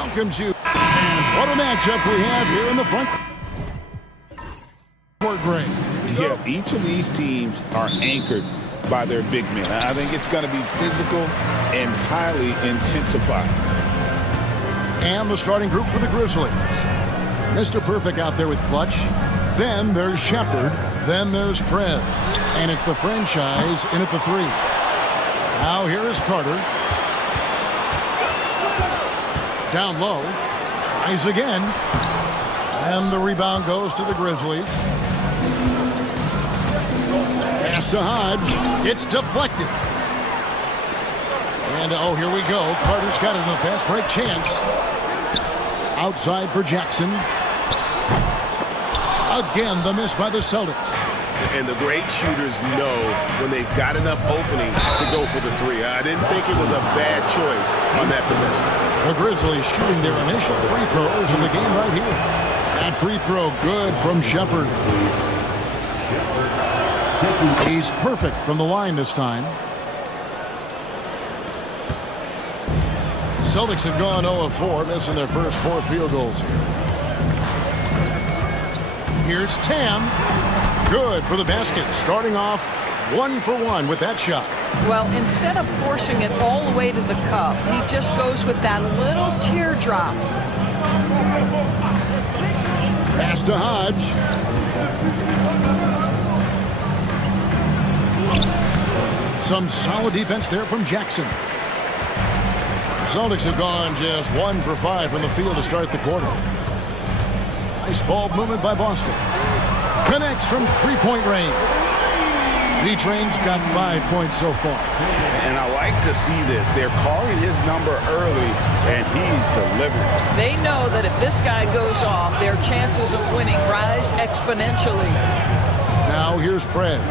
welcomes you. And what a matchup we have here in the front court, Greg. Yeah, each of these teams are anchored by their big men. I think it's going to be physical and highly intensified. And the starting group for the Grizzlies. Mr. Perfect out there with Clutch. Then there's Shepard. Then there's Prez. And it's the franchise in at the 3. Now here is Carter. Down low. Tries again. And the rebound goes to the Grizzlies. Pass to Hodge. It's deflected. And, oh, here we go. Carter's got it in the fast break chance. Outside for Jackson. Again, the miss by the Celtics. And the great shooters know when they've got enough opening to go for the 3. I didn't think it was a bad choice on that possession. The Grizzlies shooting their initial free throws in the game right here. That free throw good from Shepard. He's perfect from the line this time. Celtics have gone 0 of 4, missing their first 4 field goals here. Here's Tam. Good for the basket. Starting off 1 for 1 with that shot. Well, instead of forcing it all the way to the cup, he just goes with that little teardrop. Pass to Hodge. Some solid defense there from Jackson. The Celtics have gone just 1 for 5 from the field to start the quarter. Nice ball movement by Boston. Connects from three-point range. B-Train's got 5 points so far. And I like to see this. They're calling his number early, and he's delivered. They know that if this guy goes off, their chances of winning rise exponentially. Now here's Prez.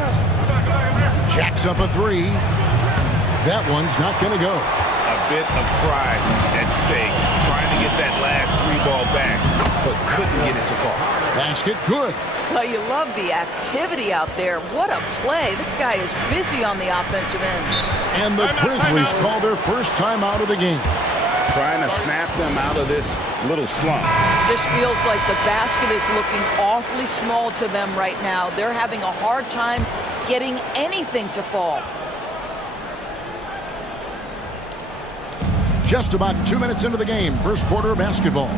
Jacks up a 3. That one's not going to go. A bit of pride at stake, trying to get that last 3 ball back, but couldn't get it to fall. Basket good. Well, you love the activity out there. What a play. This guy is busy on the offensive end. And the Grizzlies call their first time out of the game. Trying to snap them out of this little slump. Just feels like the basket is looking awfully small to them right now. They're having a hard time getting anything to fall. Just about 2 minutes into the game, first quarter of basketball.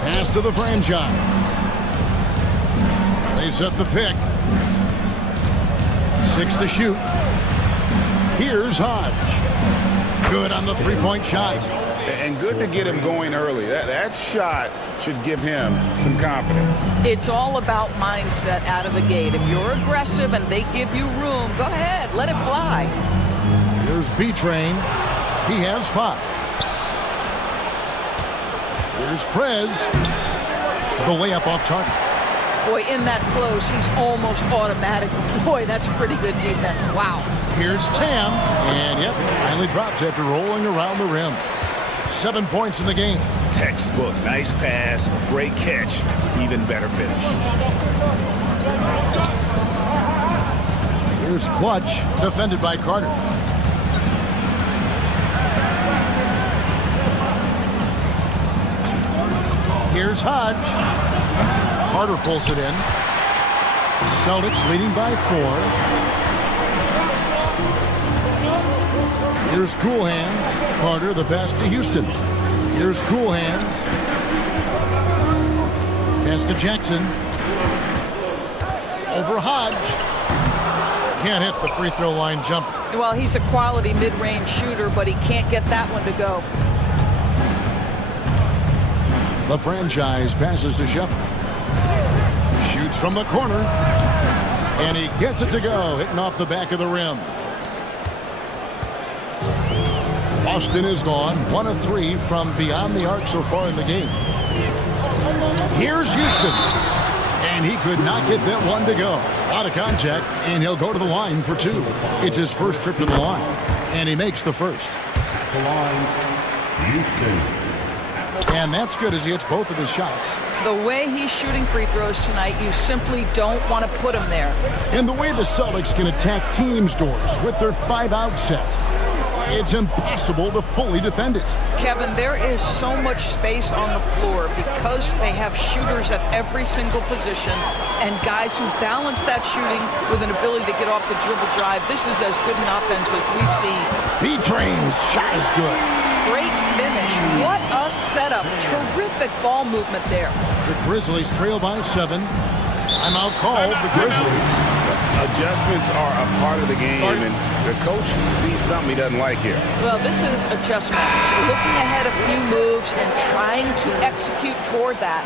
Pass to the franchise. They set the pick. 6 to shoot. Here's Hodge. Good on the three-point shot. And good to get him going early. That shot should give him some confidence. It's all about mindset out of the gate. If you're aggressive and they give you room, go ahead, let it fly. Here's B-Train. He has 5. Here's Prez. The layup off target. Boy, in that close, he's almost automatic. Boy, that's pretty good defense. Wow. Here's Tam. And, yep, finally drops after rolling around the rim. 7 points in the game. Textbook. Nice pass. Great catch. Even better finish. Here's Clutch. Defended by Carter. Here's Hodge. Carter pulls it in. Celtics leading by 4. Here's Cool Hands. Carter the best to Houston. Here's Cool Hands. Pass to Jackson. Over Hodge. Can't hit the free throw line jumper. Well, he's a quality mid-range shooter, but he can't get that one to go. The franchise passes to Shepard. Shoots from the corner. And he gets it to go, hitting off the back of the rim. Boston is gone, 1 of 3 from beyond the arc so far in the game. Here's Houston. And he could not get that one to go. Out of contact, and he'll go to the line for 2. It's his first trip to the line. And he makes the first. The line, Houston. And that's good as he hits both of his shots. The way he's shooting free throws tonight, you simply don't want to put him there. And the way the Celtics can attack teams' doors with their 5-out set. It's impossible to fully defend it. Kevin, there is so much space on the floor because they have shooters at every single position and guys who balance that shooting with an ability to get off the dribble drive. This is as good an offense as we've seen. B-Train's shot is good. Great finish. What a setup. Terrific ball movement there. The Grizzlies trail by 7. Timeout called. The Grizzlies. Adjustments are a part of the game, and the coach sees something he doesn't like here. Well, this is a chess match. Looking ahead a few moves and trying to execute toward that.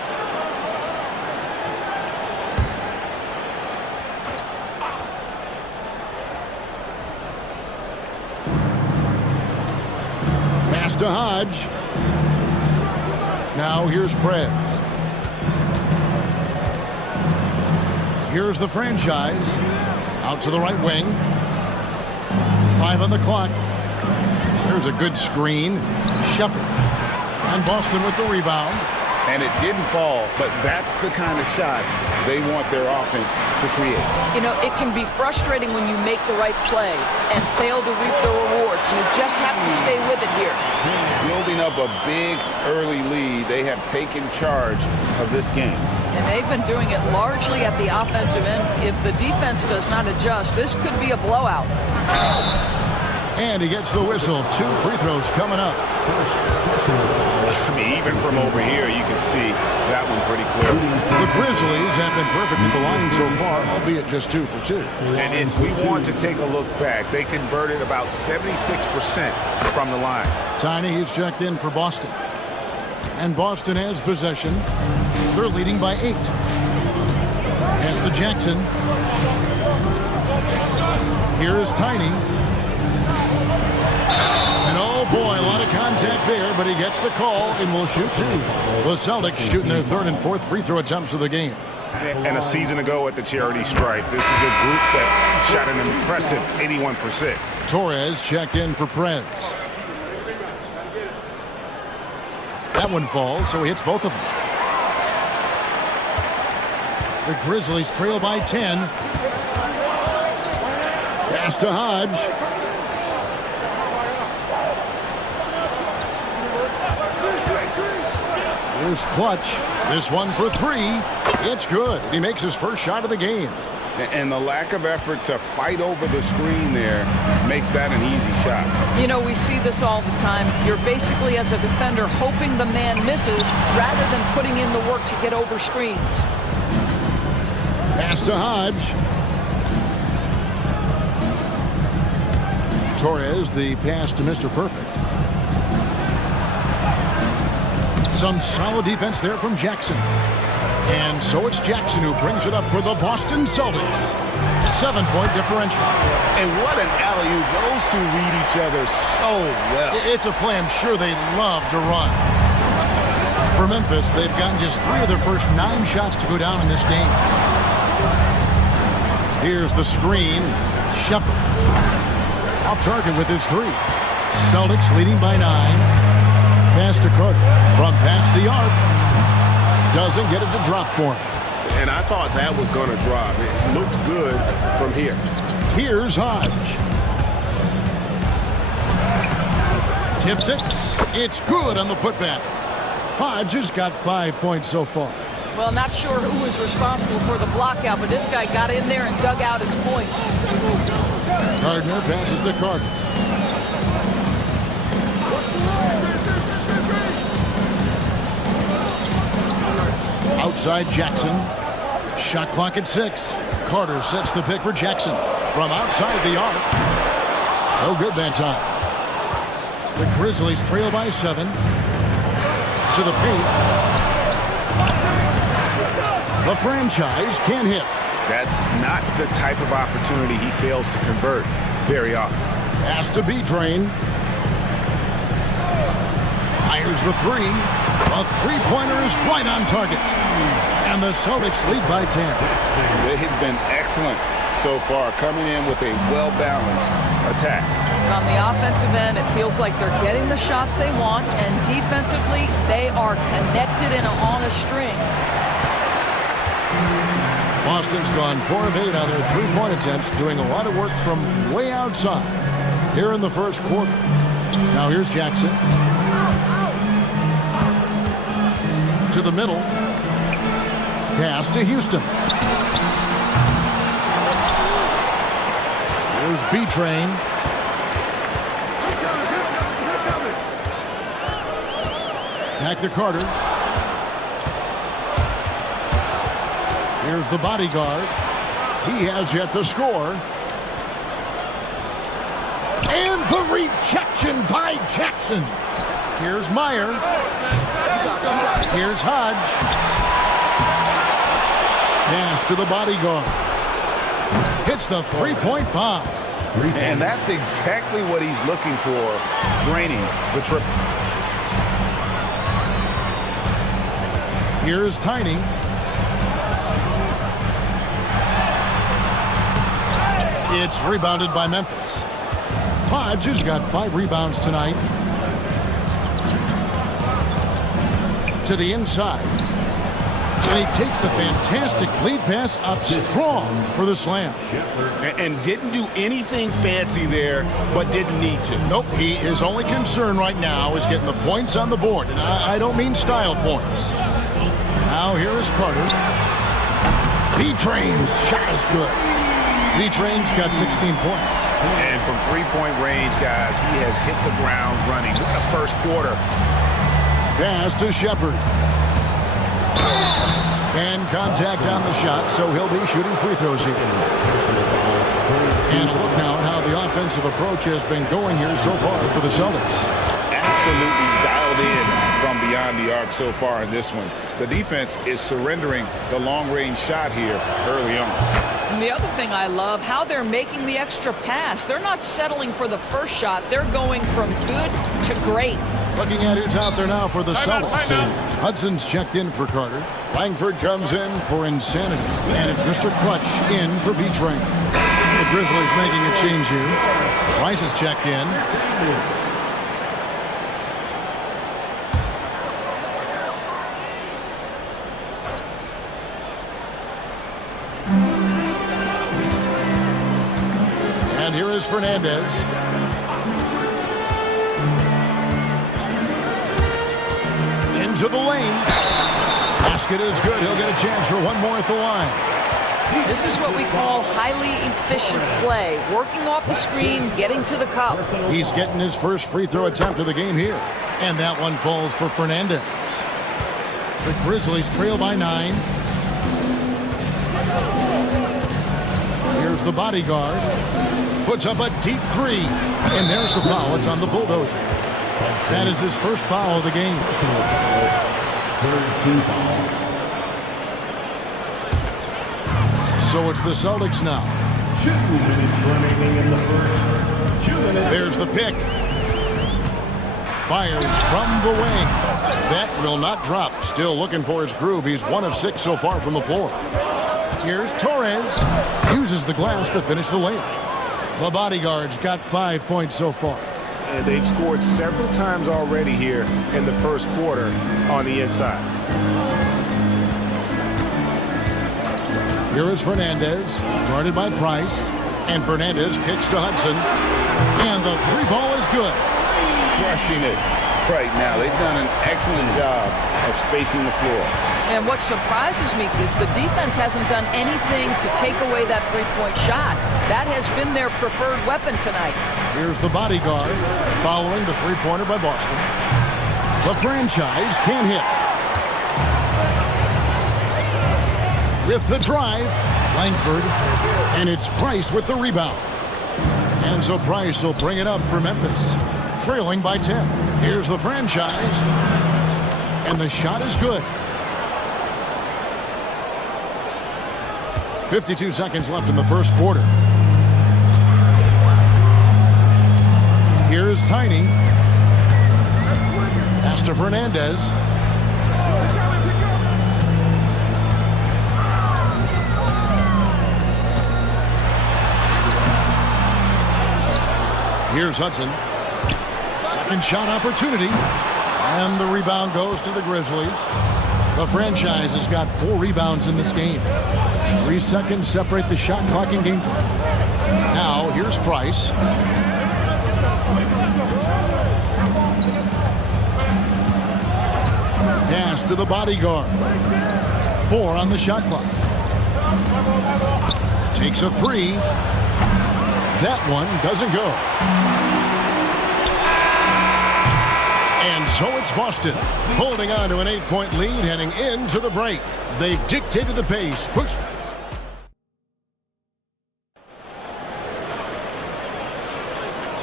Pass to Hodge. Now here's Prez. Here's the franchise. Out to the right wing. 5 on the clock. There's a good screen. Shepard. And Boston with the rebound. And it didn't fall, but that's the kind of shot they want their offense to create. You know, it can be frustrating when you make the right play and fail to reap the rewards. You just have to stay with it here. Building up a big early lead, they have taken charge of this game. And they've been doing it largely at the offensive end. If the defense does not adjust, this could be a blowout. And he gets the whistle. 2 free throws coming up. I mean, even from over here, you can see that one pretty clear. The Grizzlies have been perfect at the line so far, albeit just 2 for 2. And if we want to take a look back, they converted about 76% from the line. Tiny, he's checked in for Boston. And Boston has possession. They're leading by 8. Pass to Jackson. Here is Tiny. And oh boy, a lot of contact there, but he gets the call and will shoot 2. The Celtics shooting their 3rd and 4th free throw attempts of the game. And a season ago at the charity stripe, this is a group that shot an impressive 81%. Torres checked in for Prez. That one falls, so he hits both of them. The Grizzlies trail by 10. Pass to Hodge. Here's Clutch. This one for 3. It's good. He makes his first shot of the game. And the lack of effort to fight over the screen there makes that an easy shot. You know, we see this all the time. You're basically, as a defender, hoping the man misses rather than putting in the work to get over screens. Pass to Hodge. Torres, the pass to Mr. Perfect. Some solid defense there from Jackson. And so it's Jackson who brings it up for the Boston Celtics. 7-point differential. And what an alley-oop. Those two read each other so well. It's a play I'm sure they love to run. For Memphis, they've gotten just 3 of their first 9 shots to go down in this game. Here's the screen. Shepard. Off target with his 3. Celtics leading by 9. Pass to Carter. From past the arc. Doesn't get it to drop for him. And I thought that was going to drop. It looked good from here. Here's Hodge. Tips it. It's good on the putback. Hodge has got 5 points so far. Well, not sure who was responsible for the blockout, but this guy got in there and dug out his points. Gardner passes to Carter. Outside Jackson. Shot clock at 6. Carter sets the pick for Jackson. From outside the arc. No good that time. The Grizzlies trail by 7. To the paint. The franchise can't hit. That's not the type of opportunity he fails to convert very often. Pass to B-Train. Fires the 3. A 3-pointer is right on target. And the Celtics lead by 10. They have been excellent so far, coming in with a well-balanced attack. On the offensive end, it feels like they're getting the shots they want, and defensively, they are connected and on a string. Boston's gone 4 of 8 on their 3-point attempts, doing a lot of work from way outside here in the first quarter. Now here's Jackson. To the middle. Pass to Houston. Here's B-Train. Back to Carter. Here's the bodyguard. He has yet to score. And the rejection by Jackson. Here's Meyer. Here's Hodge. Pass to the bodyguard. Hits the three-point bomb. And that's exactly what he's looking for, draining the triple. Here's Tiny. It's rebounded by Memphis. Hodge has got 5 rebounds tonight. To the inside. And he takes the fantastic lead pass up strong for the slam. And didn't do anything fancy there, but didn't need to. Nope, his only concern right now is getting the points on the board. And I don't mean style points. Now here is Carter. B-Train's shot is good. B-Train's got 16 points. And from three-point range, guys, he has hit the ground running. What a first quarter. Pass to Shepard. And contact on the shot, so he'll be shooting free throws here. And a look now at how the offensive approach has been going here so far for the Celtics. Absolutely dialed in from beyond the arc so far in this one. The defense is surrendering the long-range shot here early on. And the other thing I love, how they're making the extra pass. They're not settling for the first shot. They're going from good to great. Looking at who's out there now for the Celtics. Timeout. Hudson's checked in for Carter. Langford comes in for Insanity. And it's Mr. Clutch in for B-Train. The Grizzlies making a change here. Rice is checked in. And here is Fernandez. Into the lane. Basket is good. He'll get a chance for one more at the line. This is what we call highly efficient play. Working off the screen, getting to the cup. He's getting his first free throw attempt of the game here. And that one falls for Fernandez. The Grizzlies trail by 9. Here's the bodyguard. Puts up a deep 3. And there's the foul. It's on the bulldozer. That is his first foul of the game. So it's the Celtics now. 2 minutes remaining in the first. 2 minutes. There's the pick. Fires from the wing. That will not drop. Still looking for his groove. He's 1 of 6 so far from the floor. Here's Torres. Uses the glass to finish the layup. The bodyguard's got 5 points so far. And they've scored several times already here in the first quarter on the inside. Here is Fernandez, guarded by Price. And Fernandez kicks to Hudson. And the 3-ball is good. Crushing it right now. They've done an excellent job of spacing the floor. And what surprises me is the defense hasn't done anything to take away that three-point shot. That has been their preferred weapon tonight. Here's the bodyguard, following the three-pointer by Boston. The franchise can't hit. With the drive, Langford, and it's Price with the rebound. And so Price will bring it up for Memphis, trailing by 10. Here's the franchise, and the shot is good. 52 seconds left in the first quarter. Here's Tiny. Pass to Fernandez. Here's Hudson. Second shot opportunity. And the rebound goes to the Grizzlies. The franchise has got 4 rebounds in this game. 3 seconds separate the shot clock and game clock. Now, here's Price. to the bodyguard. 4 on the shot clock. Takes a 3. That one doesn't go. And so it's Boston, holding on to an 8-point lead heading into the break. They've dictated the pace. Pushed.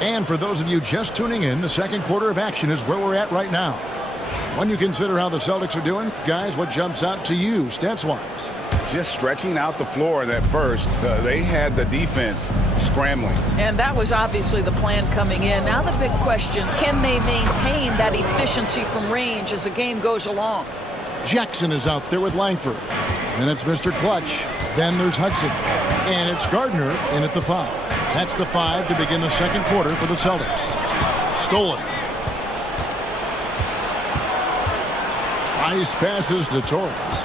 And for those of you just tuning in, the second quarter of action is where we're at right now. When you consider how the Celtics are doing, guys, what jumps out to you stats-wise? Just stretching out the floor in that first. They had the defense scrambling. And that was obviously the plan coming in. Now the big question, can they maintain that efficiency from range as the game goes along? Jackson is out there with Langford. And it's Mr. Clutch. Then there's Hudson. And it's Gardner in at the 5. That's the 5 to begin the second quarter for the Celtics. Stolen. Nice passes to Torres.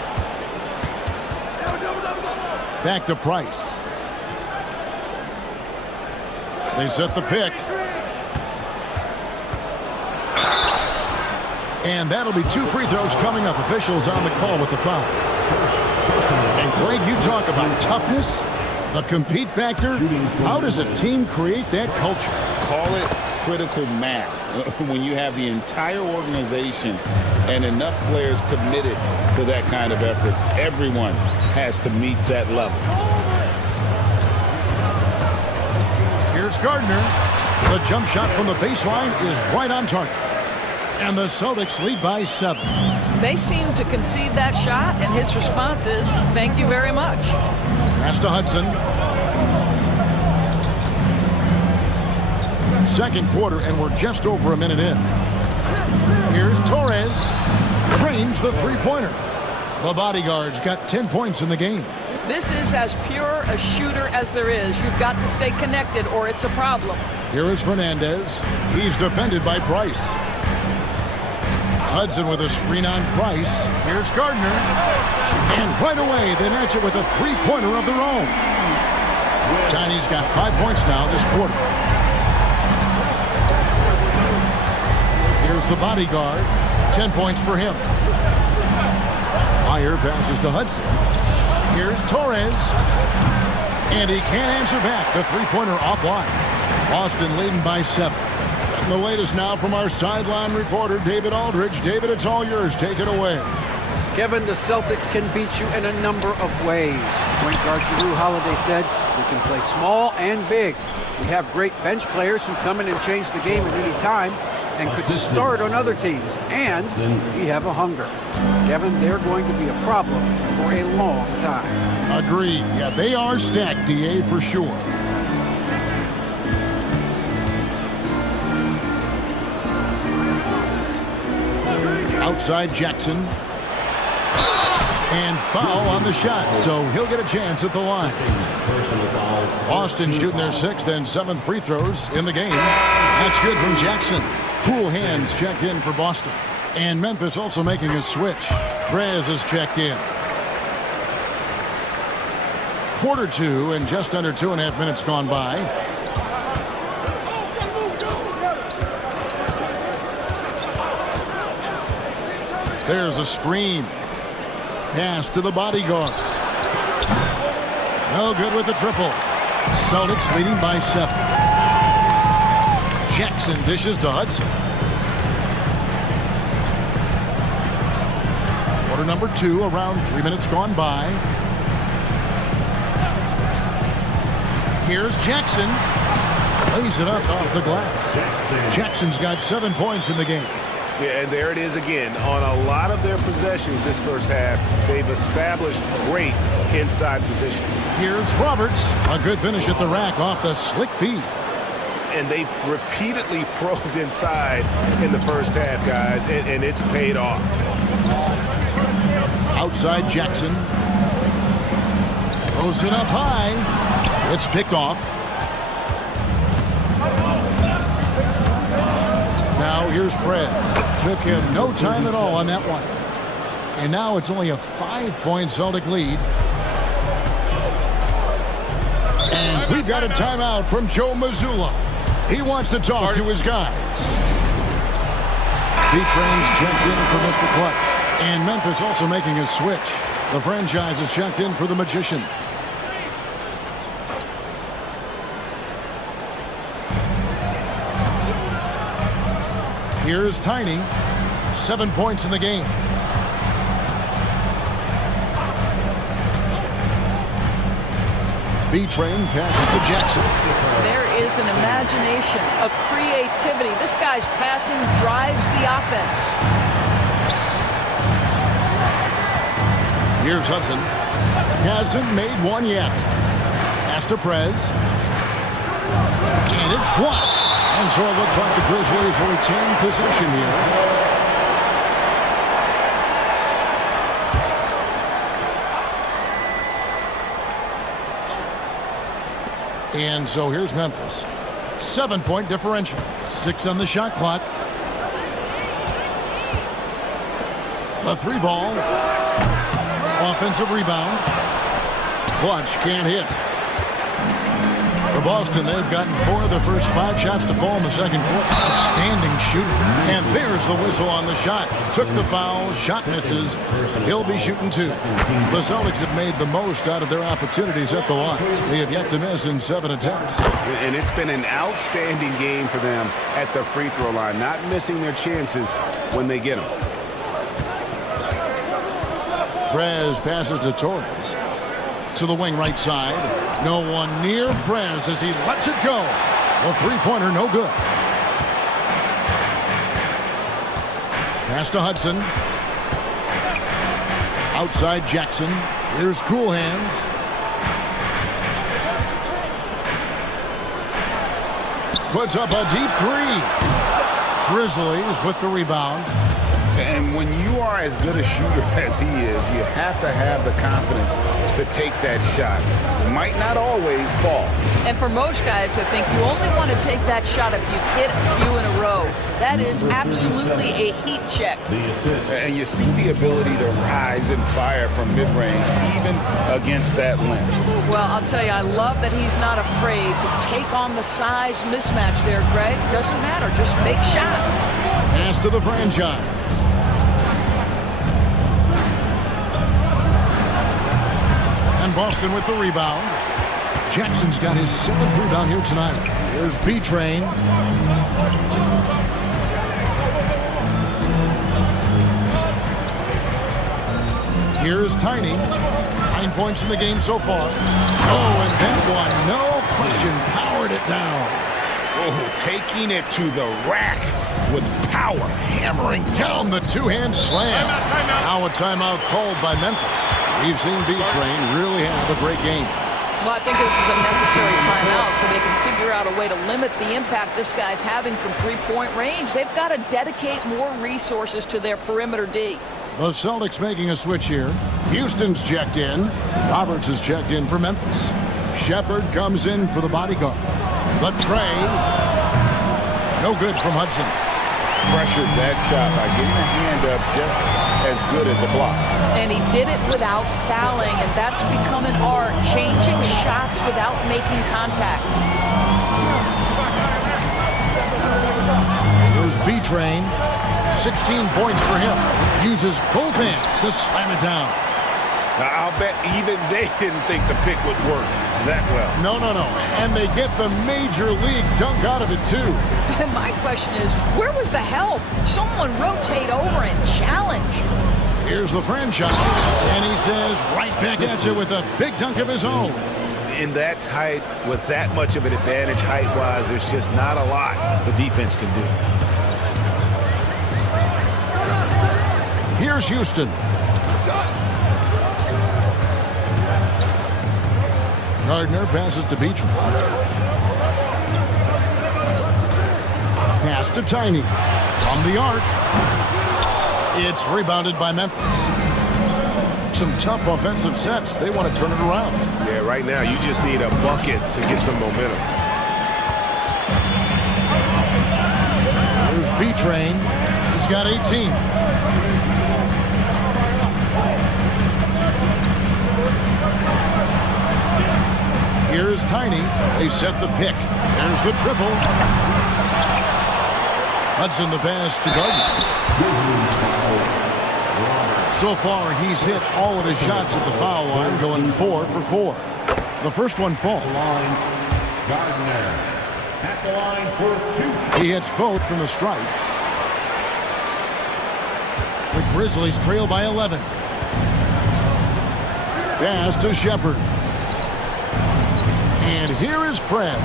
Back to Price. They set the pick. And that'll be 2 free throws coming up. Officials on the call with the foul. And Greg, you talk about toughness, the compete factor. How does a team create that culture? Call it critical mass. When you have the entire organization and enough players committed to that kind of effort, everyone has to meet that level. Here's Gardner. The jump shot from the baseline is right on target. And the Celtics lead by 7. They seem to concede that shot, and his response is, thank you very much. Pass to Hudson. Second quarter, and we're just over a minute in. Here's Torres. Drains the three-pointer. The bodyguard's got 10 points in the game. This is as pure a shooter as there is. You've got to stay connected or it's a problem. Here is Fernandez. He's defended by Price. Hudson with a screen on Price. Here's Gardner. And right away, they match it with a three-pointer of their own. Tiny's got 5 points now this quarter. Here's the bodyguard. 10 points for him. Meyer passes to Hudson. Here's Torres. And he can't answer back. The three-pointer offline. Boston leading by 7. And the latest now from our sideline reporter, David Aldridge. David, it's all yours. Take it away. Kevin, the Celtics can beat you in a number of ways. Point guard Jrue Holiday said, we can play small and big. We have great bench players who come in and change the game at any time and could start on other teams. And we have a hunger. Kevin, they're going to be a problem for a long time. Agreed. Yeah, they are stacked, DA, for sure. Outside Jackson. And foul on the shot, so he'll get a chance at the line. Boston shooting their 6th and 7th free throws in the game. That's good from Jackson. Cool hands checked in for Boston. And Memphis also making a switch. Trez is checked in. Quarter 2 and just under 2.5 minutes gone by. There's a screen. Pass to the bodyguard. No good with the triple. Celtics leading by 7. Jackson dishes to Hudson. Quarter number 2, around 3 minutes gone by. Here's Jackson. Lays it up off the glass. Jackson's got 7 points in the game. Yeah, and there it is again. On a lot of their possessions this first half, they've established great inside position. Here's Roberts. A good finish at the rack off the slick feed. And they've repeatedly probed inside in the first half, guys, and it's paid off. Outside Jackson. Throws it up high. It's picked off. Now here's Prez. Took him no time at all on that one. And now it's only a 5-point Celtic lead. And we've got a timeout from Joe Mazzulla. He wants to talk to his guys. B-Train's checked in for Mr. Clutch. And Memphis also making a switch. The franchise is checked in for the Magician. Here's Tiny. 7 points in the game. B-Train passes to Jackson. There is an imagination, a creativity. This guy's passing drives the offense. Here's Hudson. Hasn't made one yet. Pass to Prez. And it's blocked. And so it looks like the Grizzlies will retain possession here. And so here's Memphis. 7-point differential. 6 on the shot clock. A 3-ball. Offensive rebound. Clutch can't hit. For Boston, they've gotten 4 of their first 5 shots to fall in the second quarter. Outstanding shooting. And there's the whistle on the shot. Took the foul. Shot misses. He'll be shooting 2. The Celtics have made the most out of their opportunities at the line. They have yet to miss in 7 attempts. And it's been an outstanding game for them at the free throw line, not missing their chances when they get them. Prez passes to Torres. To the wing right side. No one near Prez as he lets it go. A three-pointer, no good. Pass to Hudson. Outside Jackson. Here's Cool Hands. Puts up a deep 3. Grizzlies with the rebound. And when you are as good a shooter as he is, you have to have the confidence to take that shot. It might not always fall. And for most guys, I think you only want to take that shot if you've hit a few in a row. That is absolutely a heat check. And you see the ability to rise and fire from mid-range, even against that length. Well, I'll tell you, I love that he's not afraid to take on the size mismatch there, Greg. Doesn't matter. Just make shots. Pass to the franchise. And Boston with the rebound. Jackson's got his 7th rebound here tonight. Here's B-Train. Here's Tiny. 9 points in the game so far. Oh, and that one, no question, powered it down. Oh, taking it to the rack with power. Hammering down the two-hand slam. Now a timeout called by Memphis. We've seen B-Train really have a great game. Well, I think this is a necessary timeout so they can figure out a way to limit the impact this guy's having from three-point range. They've got to dedicate more resources to their perimeter D. The Celtics making a switch here. Houston's checked in. Roberts is checked in for Memphis. Shepard comes in for the bodyguard. The tray. No good from Hudson. Pressured that shot by getting a hand up just as good as a block. And he did it without fouling, and that's become an art, changing shots without making contact. There's B-Train. 16 points for him. Uses both hands to slam it down. Now, I'll bet even they didn't think the pick would work that well. No. And they get the major league dunk out of it, too. And my question is, where was the help? Someone rotate over and challenge. Here's the franchise. And he says right back at you with a big dunk of his own. In that tight, with that much of an advantage height-wise, there's just not a lot the defense can do. Here's Houston. Gardner passes to Beecham. Pass to Tiny. From the arc. It's rebounded by Memphis. Some tough offensive sets. They want to turn it around. Yeah, right now you just need a bucket to get some momentum. Here's B-Train. He's got 18. Here's Tiny. They set the pick. There's the triple. Hudson the pass to Gardner. So far, he's hit all of his shots at the foul line, going 4 for 4. The first one falls. Line, Gardner. At the line for 2 shots. He hits both from the stripe. The Grizzlies trail by 11. Pass to Shepard. And here is Prez.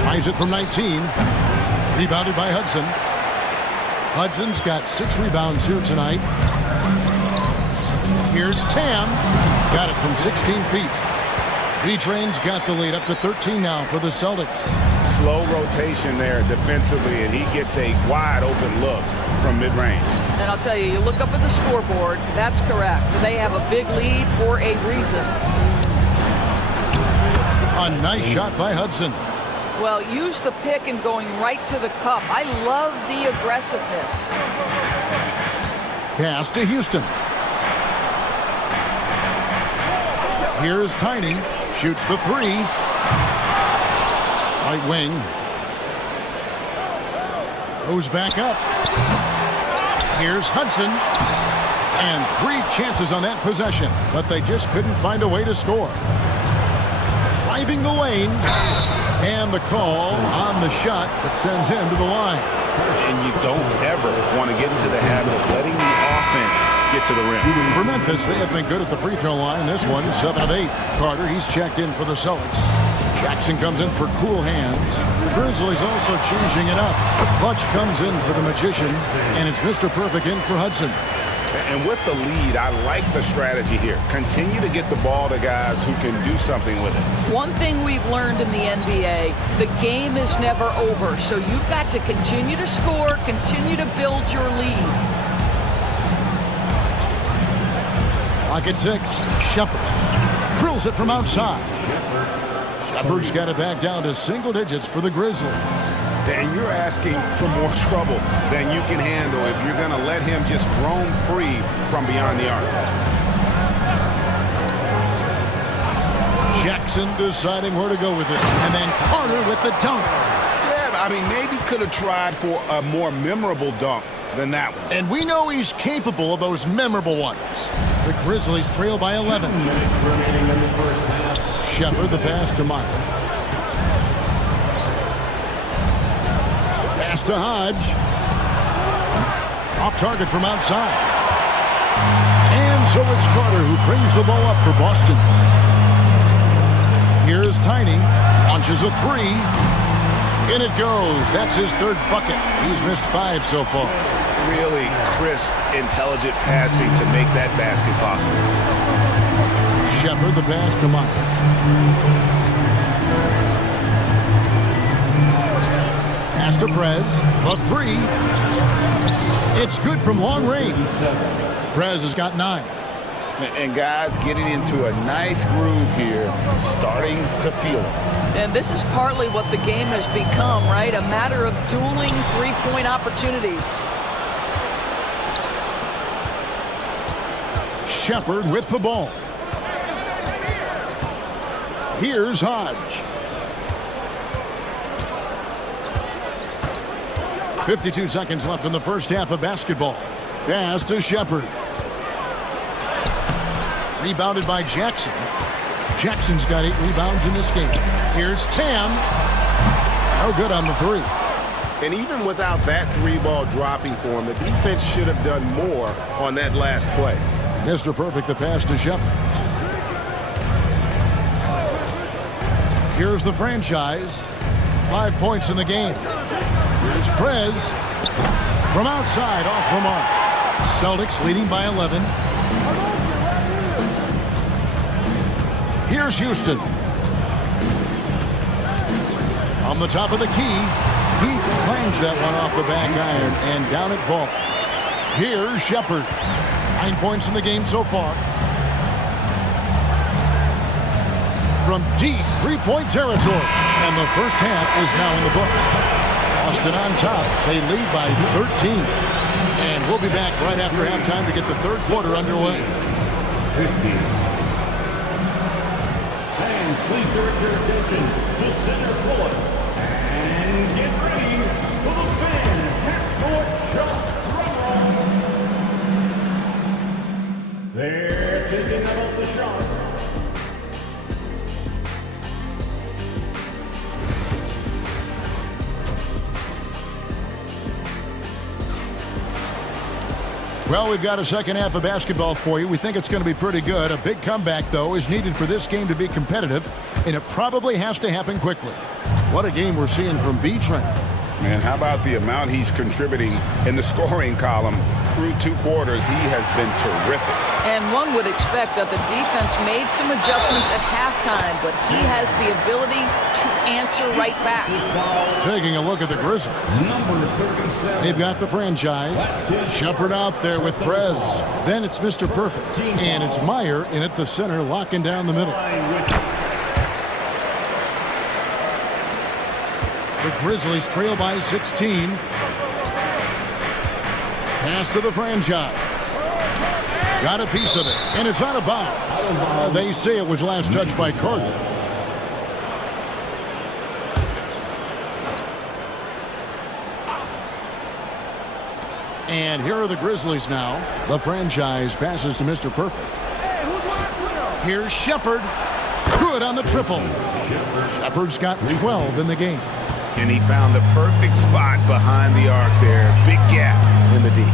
Tries it from 19. Rebounded by Hudson. Hudson's got 6 rebounds here tonight. Here's Tam. Got it from 16 feet. B-Train's got the lead up to 13 now for the Celtics. Slow rotation there defensively, and he gets a wide open look from mid-range. And I'll tell you, you look up at the scoreboard, that's correct. They have a big lead for a reason. A nice shot by Hudson. Well, use the pick and going right to the cup. I love the aggressiveness. Pass to Houston. Here's Tiny. Shoots the 3. Right wing. Goes back up. Here's Hudson. And 3 chances on that possession, but they just couldn't find a way to score. Driving the lane. And the call on the shot that sends him to the line. And you don't ever want to get into the habit of letting the offense get to the rim. For Memphis, they have been good at the free throw line. This one, 7 of 8. Carter, he's checked in for the Celtics. Jackson comes in for cool hands. The Grizzlies also changing it up. Clutch comes in for the Magician, and it's Mr. Perfect in for Hudson. And with the lead, I like the strategy here. Continue to get the ball to guys who can do something with it. One thing we've learned in the NBA, the game is never over. So you've got to continue to score, continue to build your lead. Lock at 6. Shepard drills it from outside. Shepard's got it back down to single digits for the Grizzlies. And you're asking for more trouble than you can handle if you're going to let him just roam free from beyond the arc. Jackson deciding where to go with it. And then Carter with the dunk. Yeah, I mean, maybe could have tried for a more memorable dunk than that one. And we know he's capable of those memorable ones. The Grizzlies trail by 11. 2 minutes remaining in the first half. Shepard the pass to Meyer. Pass to Hodge. Off target from outside. And so it's Carter who brings the ball up for Boston. Here's Tiny. Launches a 3. In it goes. That's his 3rd bucket. He's missed 5 so far. Really crisp, intelligent passing to make that basket possible. Shepard the pass to Meyer. Pass to Prez. The 3. It's good from long range. Prez has got 9. And guys getting into a nice groove here, starting to feel it. And this is partly what the game has become, right? A matter of dueling 3-point opportunities. Shepard with the ball. Here's Hodge. 52 seconds left in the first half of basketball. Pass to Shepard. Rebounded by Jackson. Jackson's got 8 rebounds in this game. Here's Tam. No good on the 3. And even without that 3-ball dropping for him, the defense should have done more on that last play. Mr. Perfect, the pass to Shepard. Here's the franchise. 5 points in the game. Here's Prez. From outside, off the mark. Celtics leading by 11. Here's Houston. From the top of the key, he clangs that one off the back iron, and down it falls. Here's Shepard. 9 points in the game so far. From deep 3-point territory, and the first half is now in the books. Boston on top. They lead by 13. And we'll be back right after halftime to get the 3rd quarter underway. 50. Please direct your attention to center court. And get ready for the fan half-court shot. They're taking out the shot. Well, we've got a second half of basketball for you. We think it's going to be pretty good. A big comeback, though, is needed for this game to be competitive, and it probably has to happen quickly. What a game we're seeing from B-Train. Man, how about the amount he's contributing in the scoring column through 2 quarters? He has been terrific. And one would expect that the defense made some adjustments at halftime, but he has the ability to answer right back. Taking a look at the Grizzlies. Number 37. They've got the franchise. Shepard out there with Prez. Then it's Mr. Perfect. And it's Meyer in at the center, locking down the middle. The Grizzlies trail by 16. Pass to the franchise. Got a piece of it, and it's out of bounds. They say it was last touched by Carter. And here are the Grizzlies now. The franchise passes to Mr. Perfect. Here's Shepard. Good on the triple. Shepard's got 12 in the game. And he found the perfect spot behind the arc there. Big gap in the D.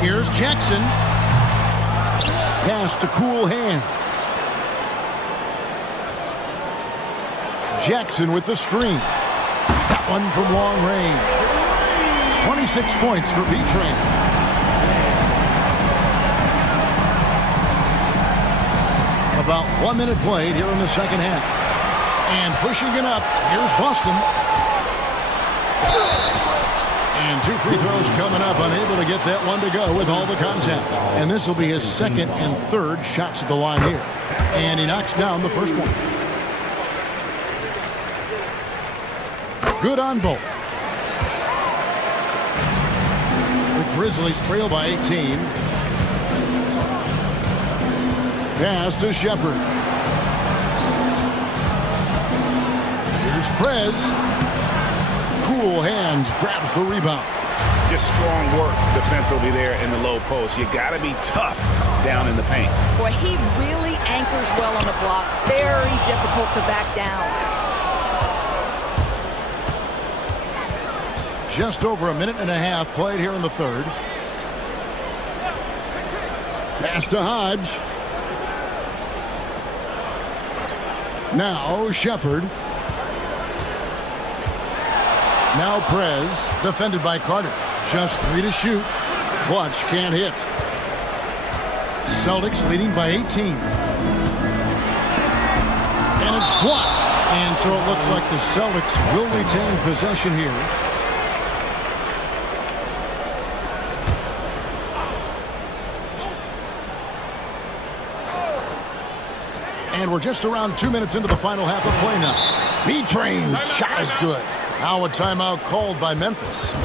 Here's Jackson. Pass to cool hands. Jackson with the screen. That one from long range. 26 points for B-Train. About 1 minute played here in the second half. And pushing it up, here's Boston. And 2 free throws coming up, unable to get that one to go with all the contact. And this will be his second and third shots at the line here. And he knocks down the first one. Good on both. The Grizzlies trail by 18. Pass to Shepard. Here's Prez. Cool hands, grabs the rebound. Just strong work defensively there in the low post. You got to be tough down in the paint. Boy, he really anchors well on the block. Very difficult to back down. Just over a minute and a half played here in the third. Pass to Hodge. Now Shepard. Now Prez, defended by Carter. Just 3 to shoot. Clutch can't hit. Celtics leading by 18. And it's blocked. And so it looks like the Celtics will retain possession here. And we're just around 2 minutes into the final half of play now. B-Train's shot is good. Now a timeout called by Memphis. For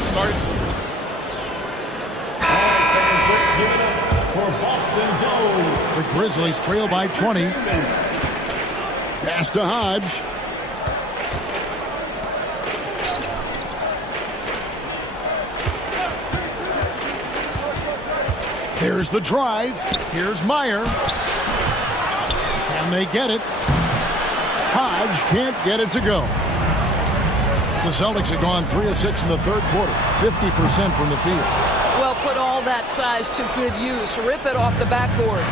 Boston's own. The Grizzlies trail by 20. Pass to Hodge. There's the drive. Here's Meyer. Can they get it? Hodge can't get it to go. The Celtics have gone 3 of 6 in the third quarter, 50% from the field. Well, put all that size to good use. Rip it off the backboard.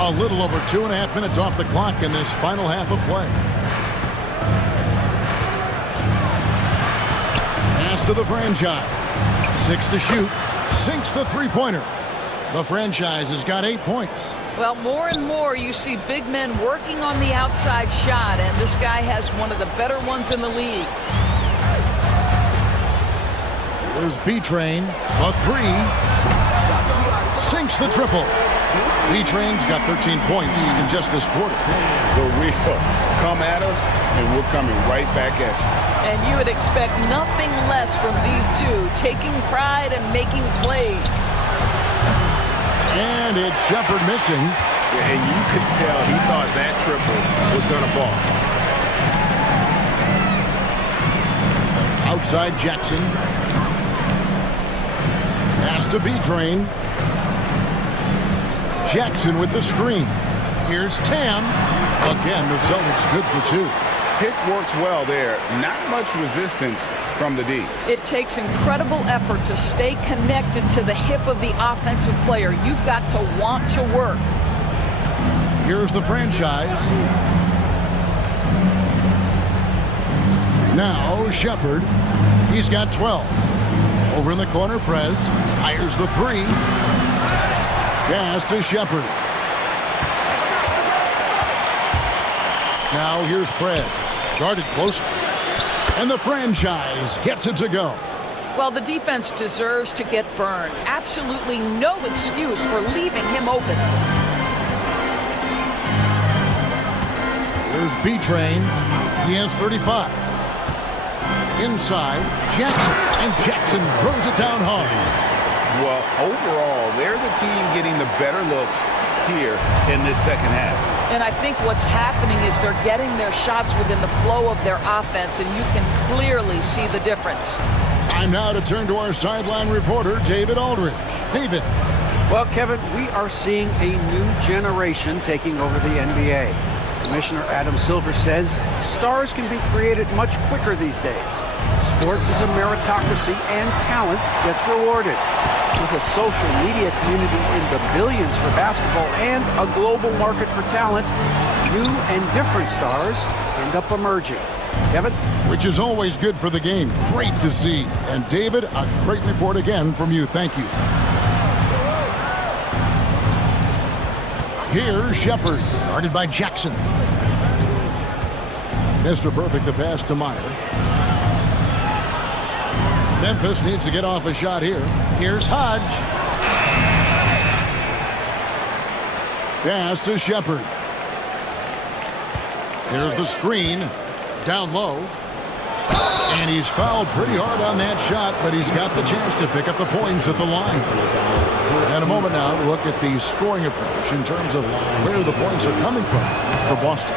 A little over 2.5 minutes off the clock in this final half of play. Pass to the franchise. 6 to shoot. Sinks the three-pointer. The franchise has got 8 points. Well, more and more you see big men working on the outside shot, and this guy has one of the better ones in the league. There's B-Train, a 3. Sinks the triple. B-Train's got 13 points in just this quarter. The real come at us, and we're coming right back at you. And you would expect nothing less from these two, taking pride and making plays. And it's Shepard missing. And you could tell he thought that triple was going to fall. Outside Jackson. Pass to B-Train. Jackson with the screen. Here's Tam. Again, the Celtics good for two. Pick works well there. Not much resistance from the D. It takes incredible effort to stay connected to the hip of the offensive player. You've got to want to work. Here's the franchise. Now Shepard. He's got 12. Over in the corner, Prez fires the three. Pass to Shepard. Now here's Prez. Guarded closer. And the franchise gets it to go. Well, the defense deserves to get burned. Absolutely no excuse for leaving him open. Here's B-Train. He has 35. Inside, Jackson. And Jackson throws it down hard. Well, overall, they're the team getting the better looks here in this second half. And I think what's happening is they're getting their shots within the flow of their offense, and you can clearly see the difference. Time now to turn to our sideline reporter, David Aldridge. David. Well, Kevin, we are seeing a new generation taking over the NBA. Commissioner Adam Silver says stars can be created much quicker these days. Sports is a meritocracy, and talent gets rewarded. With a social media community in the billions for basketball and a global market for talent, new and different stars end up emerging. Kevin? Which is always good for the game. Great to see. And David, a great report again from you. Thank you. Here's Shepard, guarded by Jackson. Mr. Perfect, the pass to Meyer. Memphis needs to get off a shot here. Here's Hodge. Pass to Shepard. Here's the screen. Down low. And he's fouled pretty hard on that shot, but he's got the chance to pick up the points at the line. And a moment now to look at the scoring approach in terms of where the points are coming from for Boston.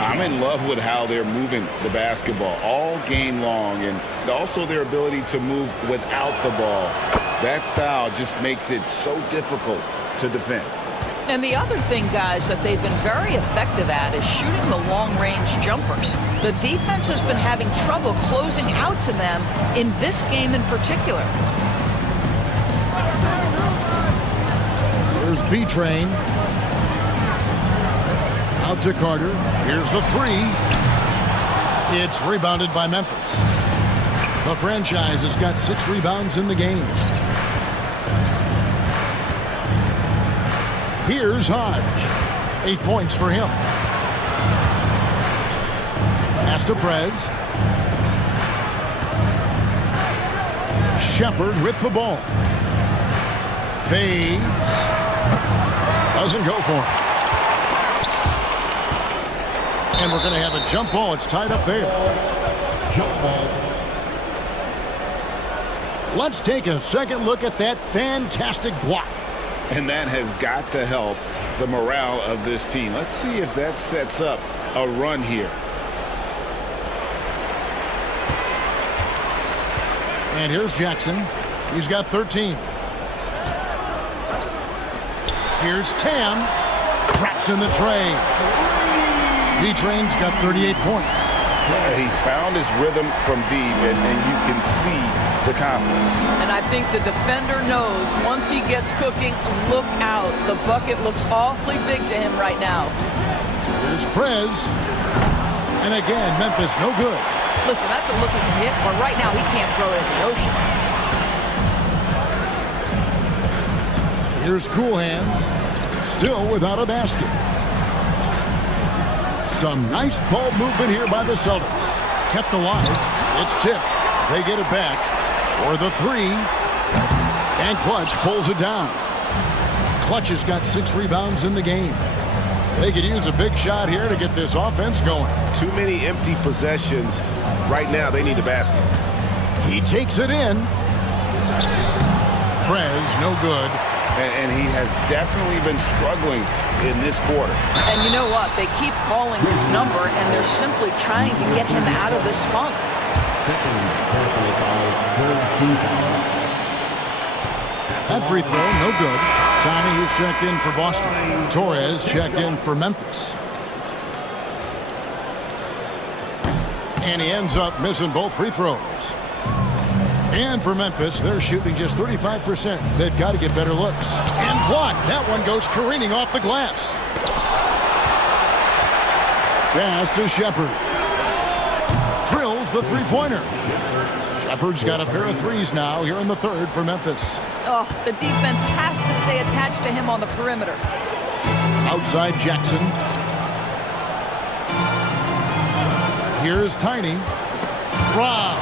I'm in love with how they're moving the basketball all game long, and also their ability to move without the ball. That style just makes it so difficult to defend. And the other thing, guys, that they've been very effective at is shooting the long-range jumpers. The defense has been having trouble closing out to them in this game in particular. Here's B-Train. Out to Carter. Here's the three. It's rebounded by Memphis. The franchise has got 6 rebounds in the game. Here's Hodge. 8 points for him. Pass to Prez. Shepard with the ball. Fades. Doesn't go for it. And we're going to have a jump ball. It's tied up there. Jump ball. Let's take a second look at that fantastic block. And that has got to help the morale of this team. Let's see if that sets up a run here. And here's Jackson. He's got 13. Here's Tam. Drops in the tray. B-Train's got 38 points. Yeah, he's found his rhythm from deep, and you can see the confidence. And I think the defender knows once he gets cooking, look out. The bucket looks awfully big to him right now. Here's Prez. And again, Memphis no good. Listen, that's a look he can hit, but right now he can't throw it in the ocean. Here's Cool Hands. Still without a basket. Some nice ball movement here by the Celtics. Kept alive. It's tipped. They get it back for the three. And Clutch pulls it down. Clutch has got 6 rebounds in the game. They could use a big shot here to get this offense going. Too many empty possessions. Right now, they need a basket. He takes it in. Prez, no good. and he has definitely been struggling in this quarter. And you know what? They keep calling his number, and they're simply trying to get him out of this funk. Second personal foul, third team foul. That free throw, no good. Tiny is checked in for Boston. Torres checked in for Memphis. And he ends up missing both free throws. And for Memphis, they're shooting just 35%. They've got to get better looks. And blocked. That one goes careening off the glass. Pass to Shepard. Drills the three-pointer. Shepard's got a pair of threes now here in the third for Memphis. Oh, the defense has to stay attached to him on the perimeter. Outside Jackson. Here's Tiny. Rob.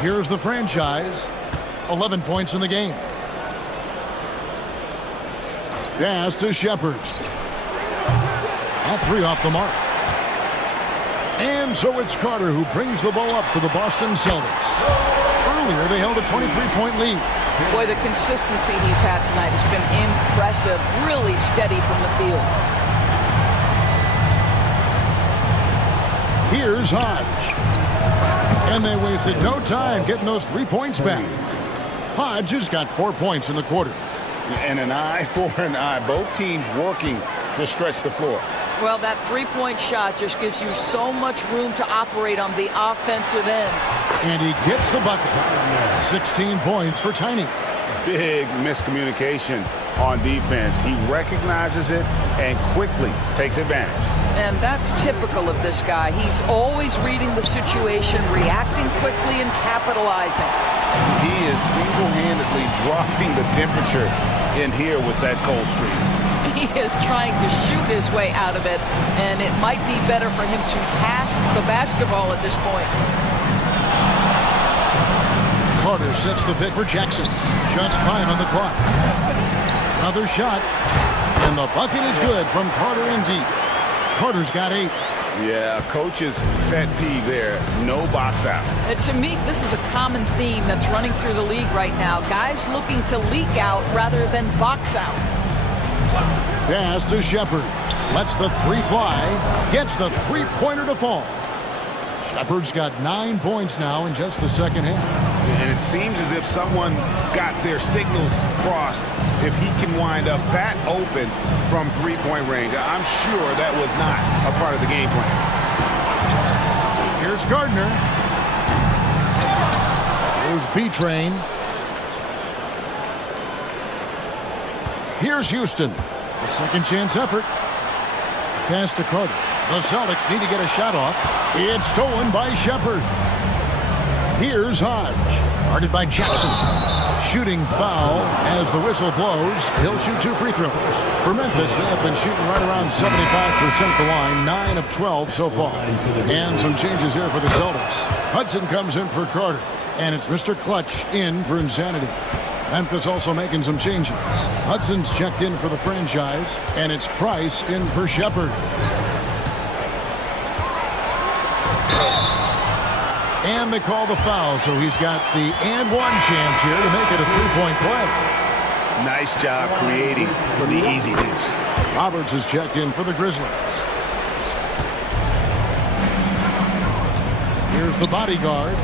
Here's the franchise. 11 points in the game. Pass to Shepard. That three off the mark. And so it's Carter who brings the ball up for the Boston Celtics. Earlier, they held a 23-point lead. Boy, the consistency he's had tonight has been impressive. Really steady from the field. Here's Hodge. And they wasted no time getting those 3 points back. Hodge has got 4 points in the quarter. And an eye for an eye. Both teams working to stretch the floor. Well, that three-point shot just gives you so much room to operate on the offensive end. And he gets the bucket. 16 points for Tiny. Big miscommunication on defense. He recognizes it and quickly takes advantage. And that's typical of this guy. He's always reading the situation, reacting quickly, and capitalizing. He is single-handedly dropping the temperature in here with that cold streak. He is trying to shoot his way out of it, and it might be better for him to pass the basketball at this point. Carter sets the pick for Jackson. Just 5 on the clock. Another shot, and the bucket is good from Carter and deep. Carter's got 8. Yeah, coach's pet peeve there. No box out. To me, this is a common theme that's running through the league right now. Guys looking to leak out rather than box out. Pass to Shepard. Lets the three fly. Gets the three-pointer to fall. Shepard's got 9 points now in just the second half. And it seems as if someone got their signals crossed. If he can wind up that open from three-point range, I'm sure that was not a part of the game plan. Here's Gardner. Here's B-Train. Here's Houston. A second chance effort. Pass to Carter. The Celtics need to get a shot off. It's stolen by Shepard. Here's Hodge. Guarded by Jackson. Shooting foul as the whistle blows. He'll shoot 2 free throws. For Memphis, they have been shooting right around 75% at the line. 9 of 12 so far. And some changes here for the Celtics. Hudson comes in for Carter. And it's Mr. Clutch in for Insanity. Memphis also making some changes. Hudson's checked in for the franchise. And it's Price in for Shepard. And they call the foul, so he's got the and one chance here to make it a three-point play. Nice job creating for the easy deuce. Roberts is checked in for the Grizzlies. Here's the bodyguard.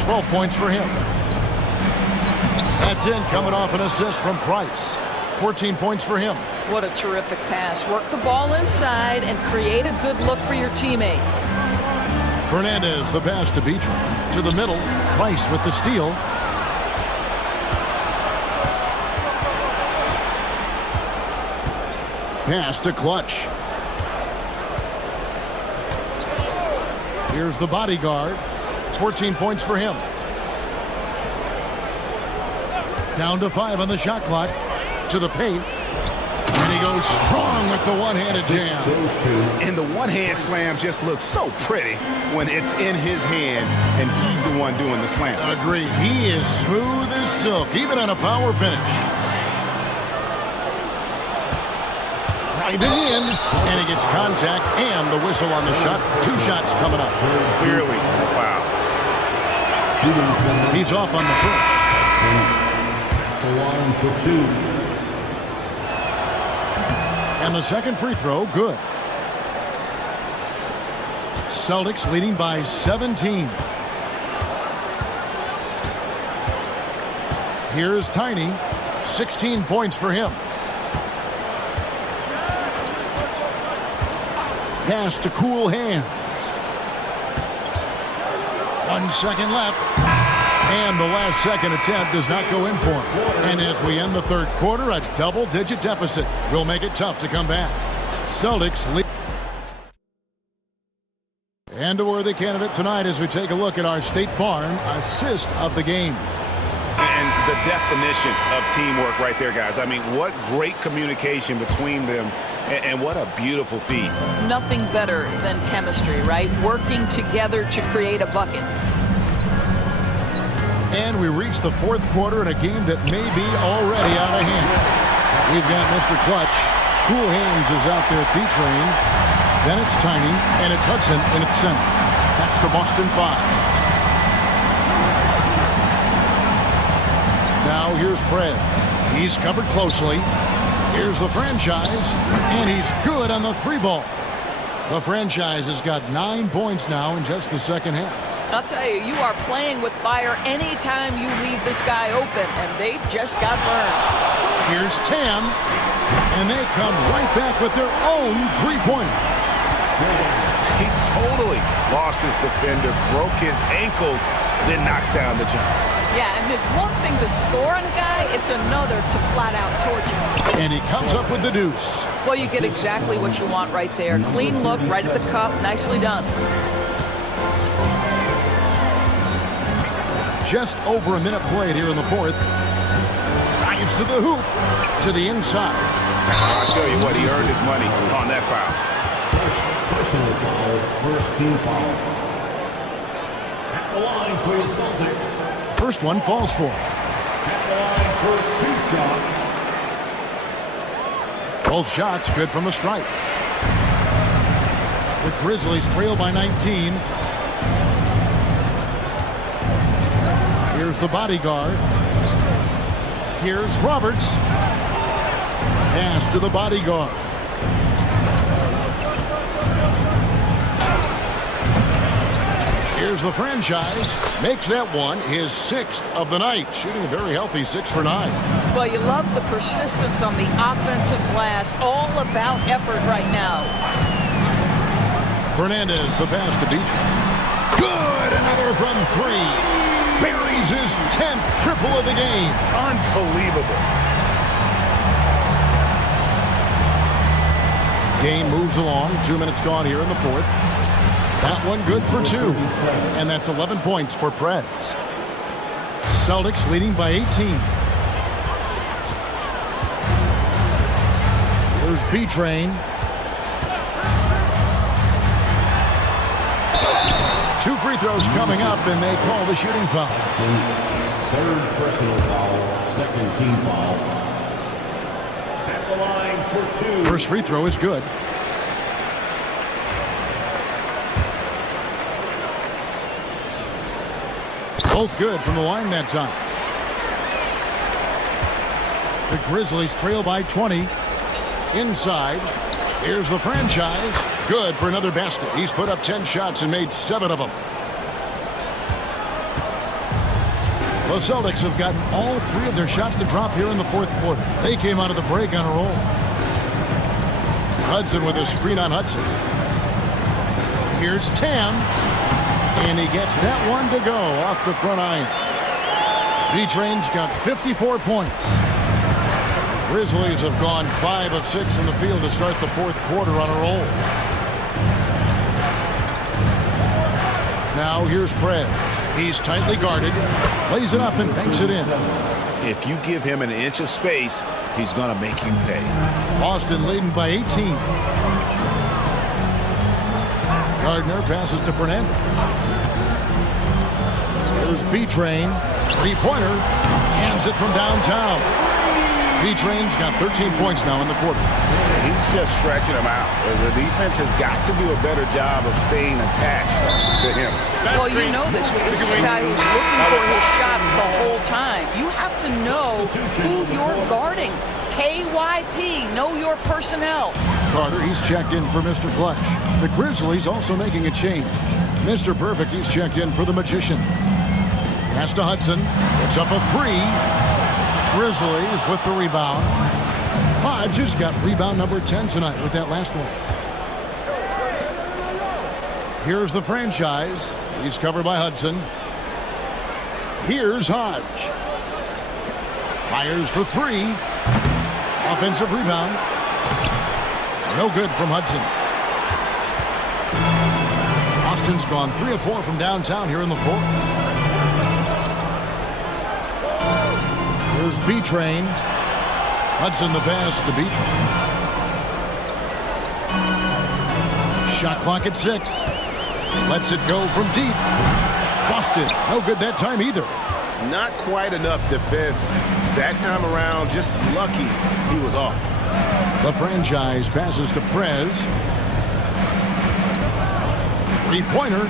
12 points for him. That's in, coming off an assist from Price. 14 points for him. What a terrific pass. Work the ball inside and create a good look for your teammate. Fernandez, the pass to B-Train. To the middle. Price with the steal. Pass to Clutch. Here's the bodyguard. 14 points for him. Down to 5 on the shot clock. To the paint. And he goes strong with the one-handed jam. And the one-hand slam just looks so pretty when it's in his hand and he's the one doing the slam. Agreed. He is smooth as silk, even on a power finish. Driving in, and he gets contact and the whistle on the shot. 2 shots coming up. Clearly a foul. He's off on the first. Jackson at the line for 2. And the second free throw, good. Celtics leading by 17. Here's Tiny. 16 points for him. Pass to Cool Hands. 1 second left. And the last second attempt does not go in for him. And as we end the third quarter, a double-digit deficit will make it tough to come back. Celtics lead. And a worthy candidate tonight as we take a look at our State Farm assist of the game. And the definition of teamwork right there, guys. I mean, what great communication between them, and what a beautiful feed. Nothing better than chemistry, right? Working together to create a bucket. And we reach the fourth quarter in a game that may be already out of hand. We've got Mr. Clutch. Cool Hands is out there at B-Train. Then it's Tiny, and it's Hudson in its center. That's the Boston 5. Now here's Prez. He's covered closely. Here's the franchise, and he's good on the 3-ball. The franchise has got 9 points now in just the second half. I'll tell you, you are playing with fire anytime you leave this guy open, and they just got burned. Here's Tam, and they come right back with their own 3-pointer. He totally lost his defender, broke his ankles, then knocks down the jump. Yeah, and it's one thing to score on a guy, it's another to flat-out torture. And he comes up with the deuce. Well, you get exactly what you want right there. Clean look, right at the cup, nicely done. Just over a minute played here in the fourth. Drives to the hoop, to the inside. I'll tell you what, he earned his money on that foul. Personal foul, first team foul. At the line for the Celtics. First one falls for him. At the line for 2 shots. Both shots good from the stripe. The Grizzlies trail by 19. Here's the bodyguard. Here's Roberts. Pass to the bodyguard. Here's the franchise. Makes that one his 6th of the night. Shooting a very healthy 6 for 9. Well, you love the persistence on the offensive glass. All about effort right now. Fernandez, the pass to Beecher. Good! Another from 3. Buries his 10th triple of the game. Unbelievable. Game moves along. 2 minutes gone here in the fourth. That one good for 2. And that's 11 points for Prez. Celtics leading by 18. Here's B-Train. 2 free throws coming up, and they call the shooting foul. Third personal foul, second team foul. At the line for 2. First free throw is good. Both good from the line that time. The Grizzlies trail by 20. Inside. Here's the franchise. Good for another basket. He's put up 10 shots and made 7 of them. The Celtics have gotten all 3 of their shots to drop here in the fourth quarter. They came out of the break on a roll. Hudson with a screen on Hudson. Here's Tam. And he gets that one to go off the front iron. B-Train's got 54 points. Grizzlies have gone 5 of 6 from the field to start the fourth quarter on a roll. Now here's Prez. He's tightly guarded, lays it up and banks it in. If you give him an inch of space, he's going to make you pay. Boston leading by 18. Gardner passes to Fernandez. Here's B-Train. 3-pointer. Hands it from downtown. B-Train's got 13 points now in the quarter. He's just stretching him out. The defense has got to do a better job of staying attached to him. Well, you know this. This is a guy who's looking for his shot the whole time. You have to know who you're guarding. KYP, know your personnel. Carter, he's checked in for Mr. Clutch. The Grizzlies also making a change. Mr. Perfect, he's checked in for the Magician. Pass to Hudson. It's up a 3. Grizzlies with the rebound. Hodge has got rebound number 10 tonight with that last one. Here's the franchise. He's covered by Hudson. Here's Hodge. Fires for 3. Offensive rebound. No good from Hudson. Austin's gone 3 of 4 from downtown here in the fourth. Here's B-Train. Hudson the pass to B-Train. Shot clock at 6. Lets it go from deep. Boston, no good that time either. Not quite enough defense. That time around, just lucky he was off. The franchise passes to Prez. Three-pointer.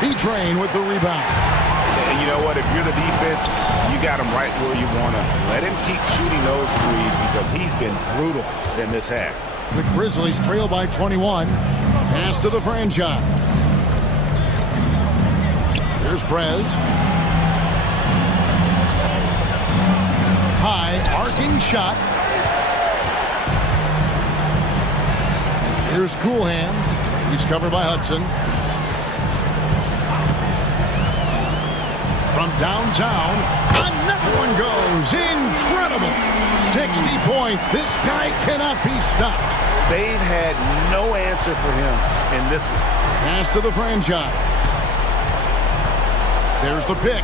B-Train with the rebound. And you know what? If you're the defense, you got him right where you want him. Let him keep shooting those threes because he's been brutal in this half. The Grizzlies trail by 21. Pass to the franchise. Here's Prez. High arcing shot. Here's Cool Hands. He's covered by Hudson. From downtown, another one goes. Incredible. 60 points. This guy cannot be stopped. They've had no answer for him in this one. Pass to the franchise. There's the pick.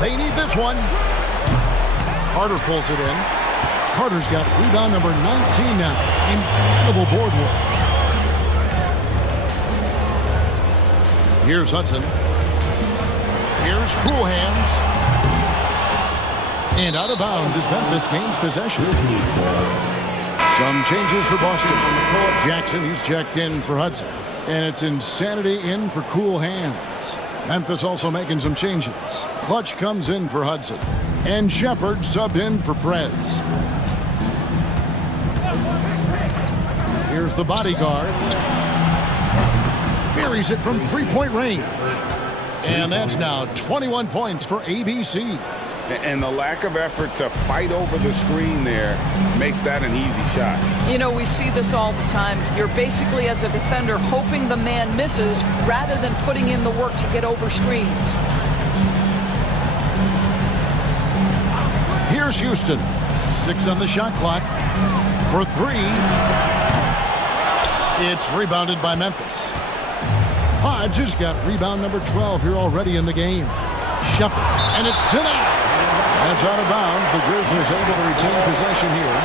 They need this one. Carter pulls it in. Carter's got rebound number 19 now. Incredible board work. Here's Hudson. Here's Cool Hands. And out of bounds is Memphis gains possession. Some changes for Boston. Jackson, he's checked in for Hudson. And it's Insanity in for Cool Hands. Memphis also making some changes. Clutch comes in for Hudson. And Shepard subbed in for Prez. Here's the bodyguard. Buries it from three-point range. And that's now 21 points for ABC. And the lack of effort to fight over the screen there makes that an easy shot. You know, we see this all the time. You're basically, as a defender, hoping the man misses rather than putting in the work to get over screens. Here's Houston. 6 on the shot clock. For 3. It's rebounded by Memphis. Hodge has got rebound number 12 here already in the game. Shepard, and it's denied. That's out of bounds. The Grizzlies able to retain possession here.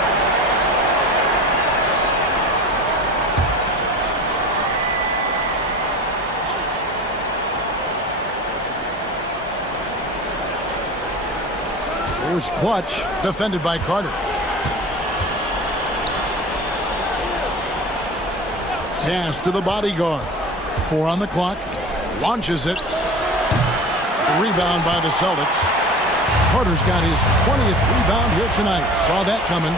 Here's Clutch, defended by Carter. Pass to the bodyguard. 4 on the clock. Launches it. Rebound by the Celtics. Carter's got his 20th rebound here tonight. Saw that coming.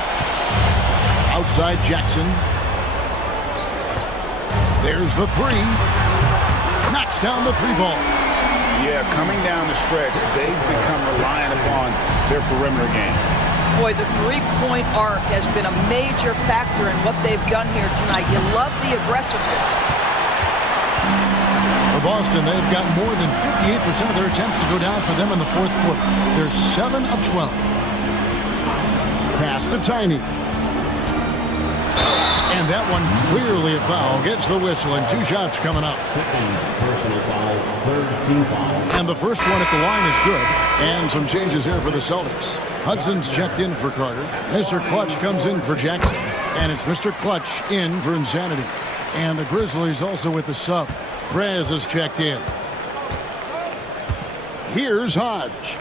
Outside Jackson. There's the 3. Knocks down the 3 ball. Yeah, coming down the stretch, they've become reliant upon their perimeter game. Boy, the three-point arc has been a major factor in what they've done here tonight. You love the aggressiveness. For Boston, they've got more than 58% of their attempts to go down for them in the fourth quarter. They're 7 of 12. Pass to Tiny. And that one clearly a foul. Gets the whistle and 2 shots coming up. Second personal foul, third team foul. And the first one at the line is good. And some changes here for the Celtics. Hudson's checked in for Carter. Mr. Clutch comes in for Jackson. And it's Mr. Clutch in for Insanity. And the Grizzlies also with the sub. Prez is checked in. Here's Hodge.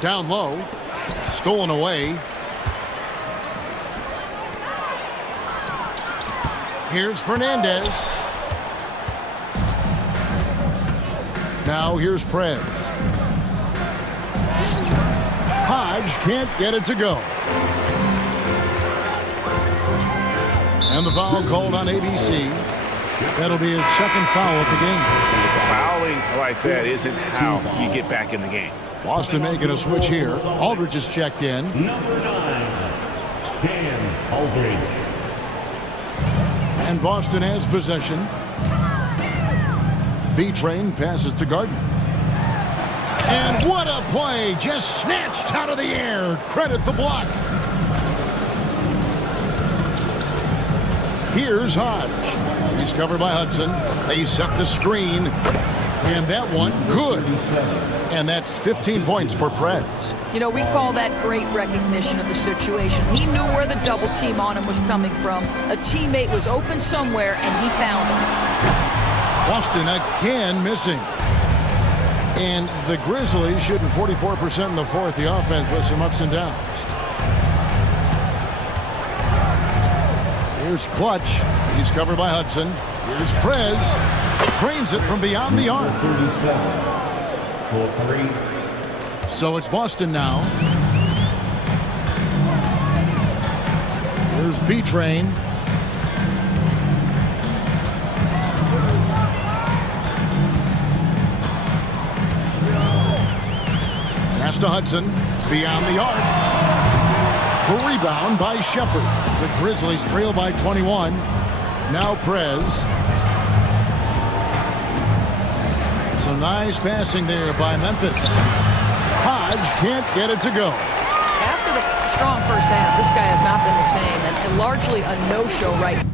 Down low. stolen away. Here's Fernandez. Now here's Prez. Hodge can't get it to go. And the foul called on ABC. That'll be his second foul of the game. Fouling like that isn't how you get back in the game. Boston making a switch here. Aldridge is checked in. Number 9, Dan Aldridge. And Boston has possession. B-Train passes to Gardner. And what a play! Just snatched out of the air. Credit the block. Here's Hodge. He's covered by Hudson. They set the screen. And that one, good. And that's 15 points for Prez. You know, we call that great recognition of the situation. He knew where the double team on him was coming from. A teammate was open somewhere, and he found him. Boston again missing. And the Grizzlies shooting 44% in the fourth. The offense with some ups and downs. Here's Clutch. He's covered by Hudson. Here's Prez. Drains it from beyond the arc. 37 for 3. So it's Boston now. Here's B-Train. Pass to Hudson. Beyond the arc. The rebound by Shepard. The Grizzlies trail by 21. Now Prez. Some nice passing there by Memphis. Hodge can't get it to go. After the strong first half, this guy has not been the same, and largely a no-show right